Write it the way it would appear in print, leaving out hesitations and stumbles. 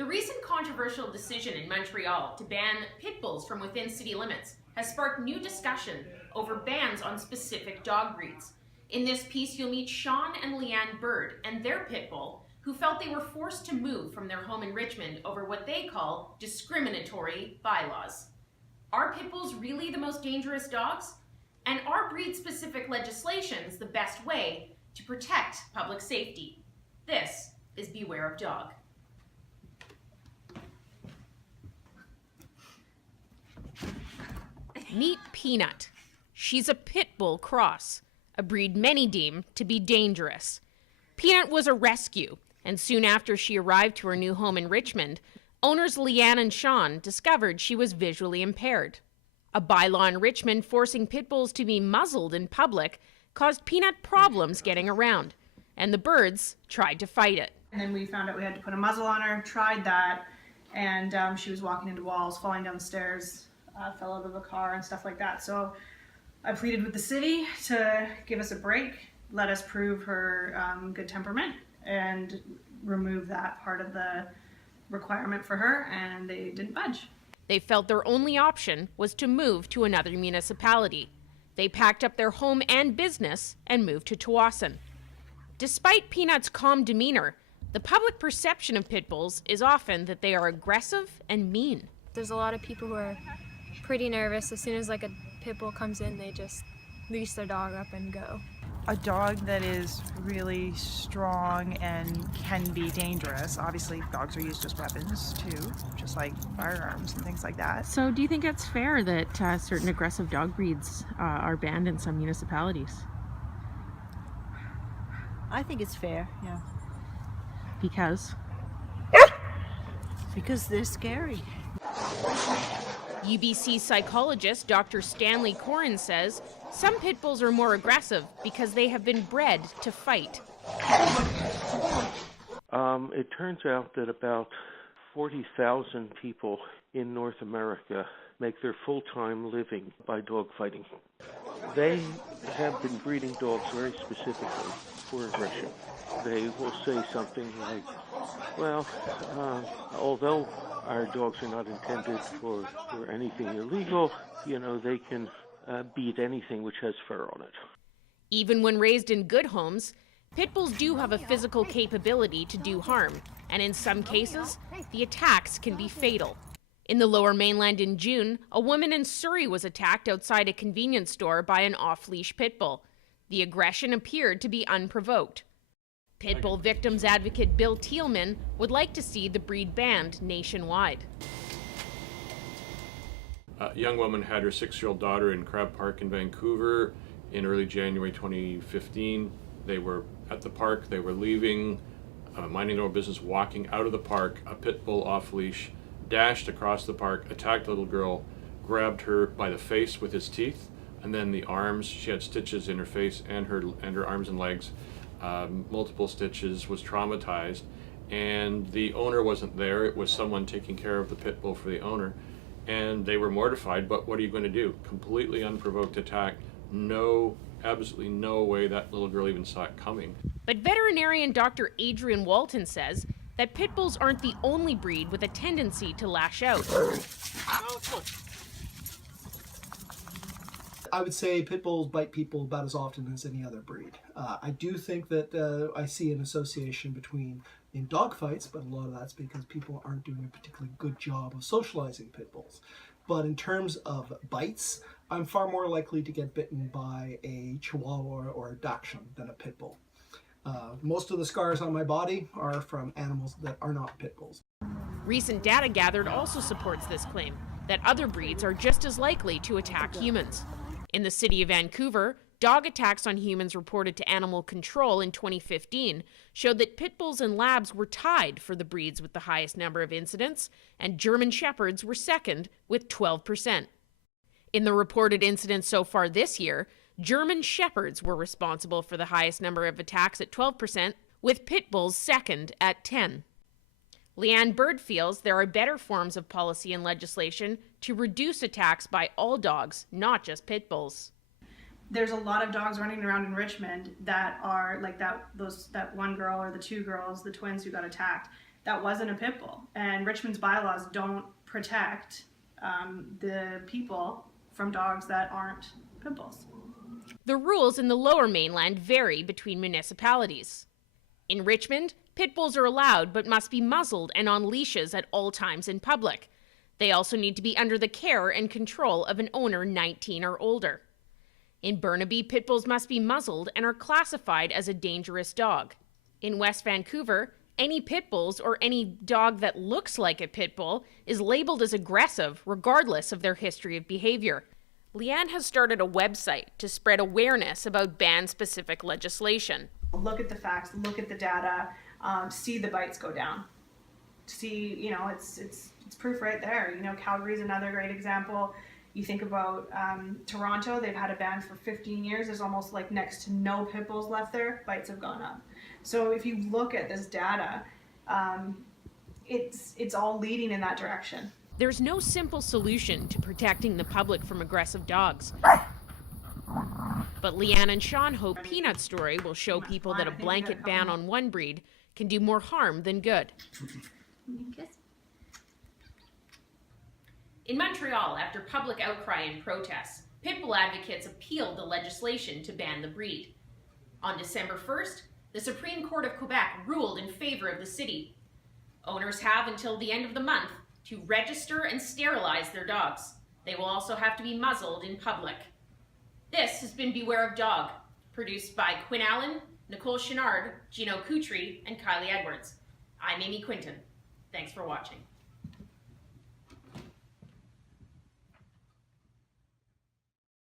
The recent controversial decision in Montreal to ban pit bulls from within city limits has sparked new discussion over bans on specific dog breeds. In this piece, you'll meet Sean and Leanne Bird and their pit bull, who felt they were forced to move from their home in Richmond over what they call discriminatory bylaws. Are pit bulls really the most dangerous dogs? And are breed-specific legislations the best way to protect public safety? This is Beware of Dog. Meet Peanut. She's a pit bull cross, a breed many deem to be dangerous. Peanut was a rescue, and soon after she arrived to her new home in Richmond, owners Leanne and Sean discovered she was visually impaired. A bylaw in Richmond forcing pit bulls to be muzzled in public caused Peanut problems getting around, and the Birds tried to fight it. And then we found out we had to put a muzzle on her, tried that, and she was walking into walls, falling down the stairs, fell out of a car and stuff like that. So I pleaded with the city to give us a break, let us prove her good temperament, and remove that part of the requirement for her, and they didn't budge. They felt their only option was to move to another municipality. They packed up their home and business and moved to Tsawwassen. Despite Peanut's calm demeanor, the public perception of pit bulls is often that they are aggressive and mean. There's a lot of people who are pretty nervous. As soon as like a pit bull comes in, they just leash their dog up and go. A dog that is really strong and can be dangerous. Obviously, dogs are used as weapons too, just like firearms and things like that. So do you think it's fair that certain aggressive dog breeds are banned in some municipalities? I think it's fair, yeah. Because? Because they're scary. UBC psychologist Dr. Stanley Corin says some pit bulls are more aggressive because they have been bred to fight. It turns out that about 40,000 people in North America make their full-time living by dog fighting. They have been breeding dogs very specifically for aggression. They will say something like, well, although our dogs are not intended for anything illegal, they can beat anything which has fur on it. Even when raised in good homes, pit bulls do have a physical capability to do harm, and in some cases, the attacks can be fatal. In the Lower Mainland in June, a woman in Surrey was attacked outside a convenience store by an off-leash pit bull. The aggression appeared to be unprovoked. Pit bull victims advocate Bill Thielman would like to see the breed banned nationwide. A young woman had her 6-year-old daughter in Crab Park in Vancouver in early January 2015. They were at the park, they were leaving, minding their own business, walking out of the park. A pit bull off leash dashed across the park, attacked the little girl, grabbed her by the face with his teeth, and then the arms. She had stitches in her face and her arms and legs, multiple stitches, was traumatized, and the owner wasn't there. It was someone taking care of the pit bull for the owner, and they were mortified, but what are you going to do? Completely unprovoked attack. Absolutely no way that little girl even saw it coming. But veterinarian Dr. Adrian Walton says that pit bulls aren't the only breed with a tendency to lash out. I would say pit bulls bite people about as often as any other breed. I do think that I see an association in dog fights, but a lot of that's because people aren't doing a particularly good job of socializing pit bulls. But in terms of bites, I'm far more likely to get bitten by a Chihuahua or a Dachshund than a pit bull. Most of the scars on my body are from animals that are not pit bulls. Recent data gathered also supports this claim, that other breeds are just as likely to attack humans. In the city of Vancouver, dog attacks on humans reported to Animal Control in 2015 showed that pit bulls and labs were tied for the breeds with the highest number of incidents, and German Shepherds were second with 12%. In the reported incidents so far this year, German Shepherds were responsible for the highest number of attacks at 12%, with pit bulls second at 10%. Leanne Bird feels there are better forms of policy and legislation to reduce attacks by all dogs, not just pit bulls. There's a lot of dogs running around in Richmond that are like that one girl or the two girls, the twins who got attacked. that wasn't a pit bull. And Richmond's bylaws don't protect the people from dogs that aren't pit bulls. The rules in the Lower Mainland vary between municipalities. In Richmond, pit bulls are allowed but must be muzzled and on leashes at all times in public. They also need to be under the care and control of an owner 19 or older. In Burnaby, pit bulls must be muzzled and are classified as a dangerous dog. In West Vancouver, any pit bulls or any dog that looks like a pit bull is labeled as aggressive regardless of their history of behavior. Leanne has started a website to spread awareness about band-specific legislation. Look at the facts, look at the data, see the bites go down. See, you know, it's proof right there. You know, Calgary's another great example. You think about Toronto, they've had a ban for 15 years. There's almost like next to no pit bulls left there. Bites have gone up. So if you look at this data, it's all leading in that direction. There's no simple solution to protecting the public from aggressive dogs. But Leanne and Sean hope Peanut's story will show people that a blanket ban on one breed can do more harm than good. In Montreal, after public outcry and protests, pit bull advocates appealed the legislation to ban the breed. On December 1st, the Supreme Court of Quebec ruled in favor of the city. Owners have until the end of the month to register and sterilize their dogs. They will also have to be muzzled in public. This has been Beware of Dog, produced by Quinn Allen, Nicole Chenard, Gino Cutri, and Kylie Edwards. I'm Amy Quinton. Thanks for watching.